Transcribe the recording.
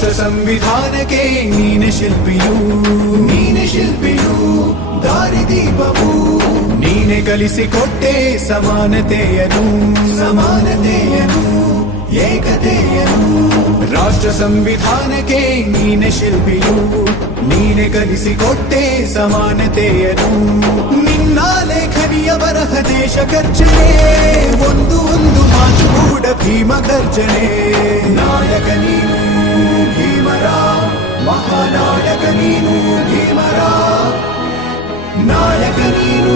ರಾಷ್ಟ್ರ ಸಂವಿಧಾನಕ್ಕೆ ನೀನೆ ಶಿಲ್ಪಿಯು ದಾರಿದೀಪವು ನೀನೆ ಕಲಿಸಿಕೊಟ್ಟೆ ಸಮಾನತೆಯನು ಏಕತೆಯನು ರಾಷ್ಟ್ರ ಸಂವಿಧಾನಕ್ಕೆ ನೀನೆ ಶಿಲ್ಪಿಯು ನೀನೆ ಕಲಿಸಿಕೊಟ್ಟೆ ಸಮಾನತೆಯನು ನಿನ್ನ ಲೇಖನಿಯ ಬರಹ ದೇಶ ಗರ್ಜನೆ ಒಂದು ಮಾತು ಕೂಡ ಭೀಮ ಗರ್ಜನೆ ನಾಯಕ ನೀನು ಭೀಮರ ಮಹಾನಾಯಕ ನೀನು ಭೀಮರ ನಾಯಕ ನೀನು